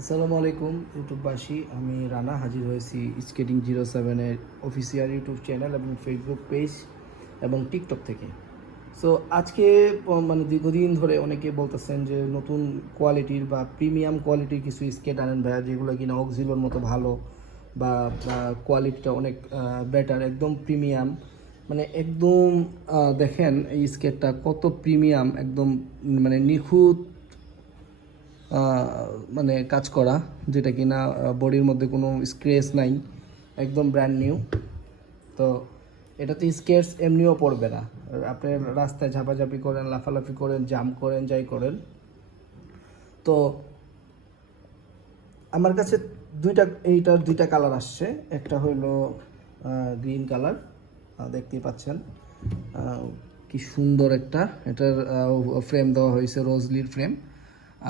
আসসালামু আলাইকুম, ইউটিউববাসী। আমি রানা, হাজির হয়েছি স্কেটিং জিরো সেভেনের অফিসিয়াল ইউটিউব চ্যানেল এবং ফেসবুক পেজ এবং টিকটক থেকে। সো আজকে মানে দীর্ঘদিন ধরে অনেকে বলতেছেন যে নতুন কোয়ালিটির বা প্রিমিয়াম কোয়ালিটির কিছু স্কেট আনেন ভাইয়া, যেগুলো কিনা অক্সিলোর মতো ভালো বা কোয়ালিটিটা অনেক বেটার একদম প্রিমিয়াম মানে একদম দেখেন এই স্কেটটা কত প্রিমিয়াম একদম মানে নিখুঁত মানে কাজ করা, যেটা কিনা বডির মধ্যে কোনো স্ক্রেচ নাই, একদম ব্র্যান্ড নিউ তো এটাতে স্কেটস এমনিও পড়বে না। আপনি রাস্তায় ঝাপাঝাপি করেন, লাফালাফি করেন জাম করেন, যাই করেন। তো আমার কাছে দুইটা, এইটার দুইটা কালার আসছে। একটা হলো গ্রিন কালার দেখতেই পাচ্ছেন। কি সুন্দর একটা, এটার ফ্রেম দেওয়া হয়েছে রোজলির ফ্রেম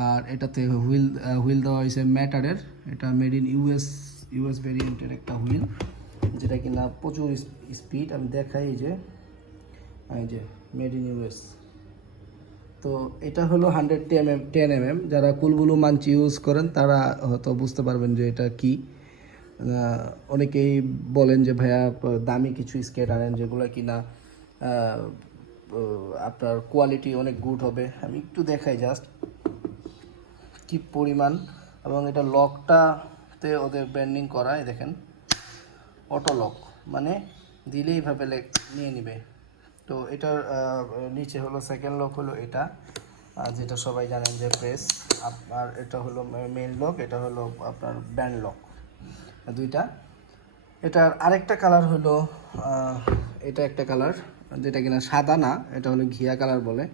আর এটাতে হুইল হুইল দেওয়া হয়েছে ম্যাটারের। এটা মেড ইন ইউএস ইউএস ভেরিয়েন্টের একটা হুইল, যেটা কিনা প্রচুর স্পিড। আমি দেখাই যে, এই যে মেড ইন ইউএস তো এটা হলো hundred ten M ten M M যারা কুলবুলু মাঞ্চি ইউজ করেন, তারা হয়তো বুঝতে পারবেন যে এটা কি। অনেকেই বলেন যে, ভাইয়া, দামি কিছু স্কেট আনেন যেগুলো কিনা আপনার কোয়ালিটি অনেক গুড হবে। আমি একটু দেখাই জাস্ট কি পরিমাণ এবং এটা লকটাতে ওদের ব্যান্ডিং করা, এই দেখেন অটো লক মানে দিলেই এইভাবে নিয়ে নিবে। তো এটার নিচে হলো সেকেন্ড লক হলো এটা যেটা সবাই জানেন যে প্রেস আর এটা হলো মেন লক এটা হলো আপনার ব্যান্ড লক দুইটা। এটার আরেকটা কালার হলো এটা একটা কালার যেটা কিনা সাদা না, এটা হলো ঘিয়া কালার বলে।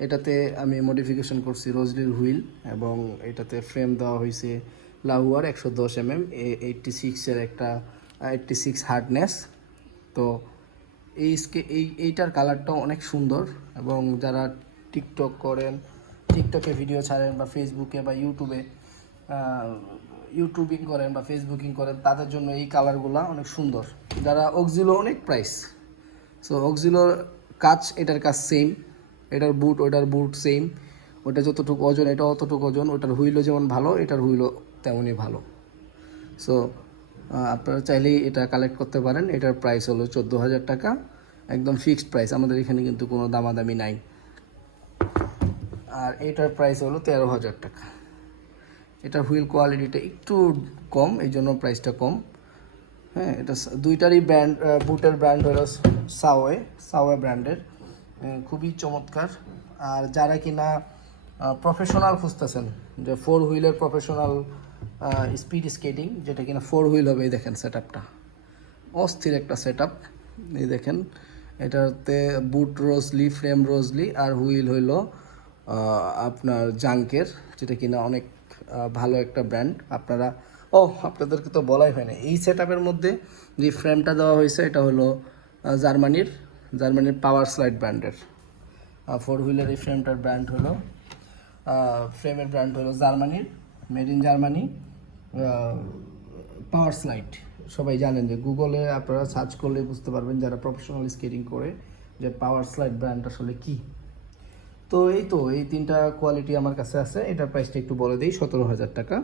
এটাতে আমি মডিফিকেশন করছি রোজলির হুইল এবং এটাতে ফ্রেম দেওয়া হয়েছে লাউয়ার একশো দশ এম এম এইটটি সিক্সের একটা এইটটি সিক্স হার্ডনেস তো এই স্কে, এই, এইটার কালারটাও অনেক সুন্দর এবং যারা টিকটক করেন টিকটকে ভিডিও ছাড়েন বা ফেসবুকে বা ইউটিউবে ইউটিউবিং করেন বা ফেসবুকিং করেন তাদের জন্য এই কালারগুলো অনেক সুন্দর। যারা অক্সিলো অনেক প্রাইস সো অক্সিলোর কাজ, এটার কাজ সেম এটার বুট ওটার বুট সেম ওটা যতটুকু ওজন, এটা অতটুকু ওজন, ওটার হুইলও যেমন ভালো, এটার হুইলও তেমনই ভালো। সো আপনারা চাইলেই এটা কালেক্ট করতে পারেন। এটার প্রাইস হলো চোদ্দ হাজার টাকা। একদম ফিক্সড প্রাইস আমাদের এখানে কিন্তু কোনো দামাদামি নাই। আর এটার প্রাইস হলো তেরো হাজার টাকা। এটার হুইল কোয়ালিটিটা একটু কম, এই জন্য প্রাইসটা কম। হ্যাঁ এটা দুইটারই ব্র্যান্ড বুটের ব্র্যান্ড হলো সাওয়ে সাওয়ে ব্র্যান্ডের খুবই চমৎকার। আর যারা কিনা প্রফেশনাল খুঁজতেছেন, যে ফোর হুইলের প্রফেশনাল স্পিড স্কেটিং যেটা কিনা ফোর হুইল হবে, এই দেখেন সেট আপটা অস্থির একটা সেট আপ এই দেখেন। এটাতে বুট রোজলি ফ্রেম রোজলি আর হুইল হইল আপনার জাঙ্কের যেটা কিনা অনেক ভালো একটা ব্র্যান্ড আপনারা, ও, আপনাদেরকে তো বলাই হয় না। এই সেট মধ্যে যে ফ্রেমটা দেওয়া হয়েছে, এটা হলো জার্মানির জার্মানির পাওয়ার স্লাইড ব্র্যান্ডের। ফোর হুইলার এই ফ্রেমটার ব্র্যান্ড হলো। ফ্রেমের ব্র্যান্ড হলো জার্মানির made in Germany. Power slide সবাই জানেন যে গুগলে আপনারা সার্চ করলে বুঝতে পারবেন যারা প্রফেশনাল স্কেটিং করে, যে পাওয়ার স্লাইড ব্র্যান্ড আসলে কী। তো এই তো, এই তিনটা কোয়ালিটি আমার কাছে আছে এটার প্রাইসটা একটু বলে দিই, সতেরো হাজার টাকা।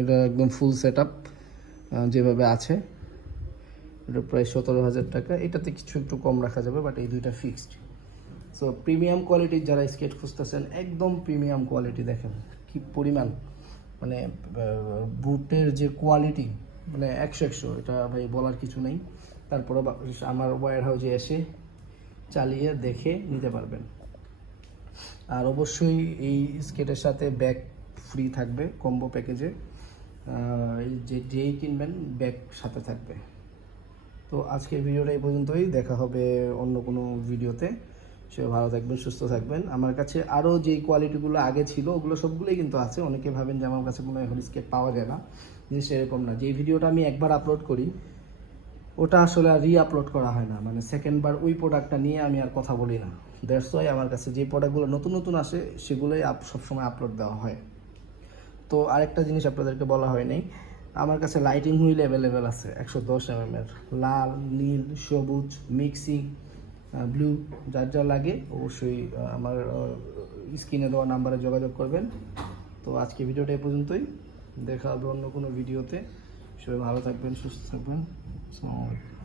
এটা একদম ফুল সেট যেভাবে আছে। এটার প্রাইস সতেরো হাজার টাকা। এটাতে কিছু একটু কম রাখা যাবে বাট এই দুইটা ফিক্সড সো প্রিমিয়াম কোয়ালিটির যারা স্কেট খুঁজতেছেন, একদম প্রিমিয়াম কোয়ালিটি দেখেন, কি পরিমাণ। মানে বুটের যে কোয়ালিটি মানে একশো একশো, এটা ভাই বলার কিছু নেই। তারপরে আমার ওয়ার হাউসে এসে চালিয়ে দেখে নিতে পারবেন। আর অবশ্যই এই স্কেটের সাথে ব্যাগ ফ্রি থাকবে কম্বো প্যাকেজে যে যেই কিনবেন ব্যাগ সাথে থাকবে। তো আজকের ভিডিওটা এই পর্যন্তই। দেখা হবে অন্য কোনো ভিডিওতে। সে ভালো থাকবেন, সুস্থ থাকবেন। আমার কাছে আরও যেই কোয়ালিটিগুলো আগে ছিল, ওগুলো সবগুলোই কিন্তু আছে। অনেকে ভাবেন যে আমার কাছে কোনো স্কেট পাওয়া যায় না। যে সেরকম না। যেই ভিডিওটা আমি একবার আপলোড করি, ওটা আসলে আর রি আপলোড করা হয় না। মানে সেকেন্ডবার ওই প্রোডাক্টটা নিয়ে আমি আর কথা বলি না। দ্যাটস ওয়াই আমার কাছে যে প্রোডাক্টগুলো নতুন নতুন আসে, সেগুলোই সবসময় আপলোড দেওয়া হয়। তো আরেকটা জিনিস আপনাদেরকে বলা হয়নি আমার কাছে লাইটিং হুইল অ্যাভেলেবেল আছে, একশো দশ এম এর। লাল, নীল, সবুজ মিক্সিং ব্লু যার যা লাগে অবশ্যই আমার স্ক্রিনে দেওয়া নাম্বারে যোগাযোগ করবেন। তো আজকে ভিডিওটা এই পর্যন্তই। দেখা হবে অন্য কোনো ভিডিওতে সবাই ভালো থাকবেন, সুস্থ থাকবেন। আসসালামু আলাইকুম।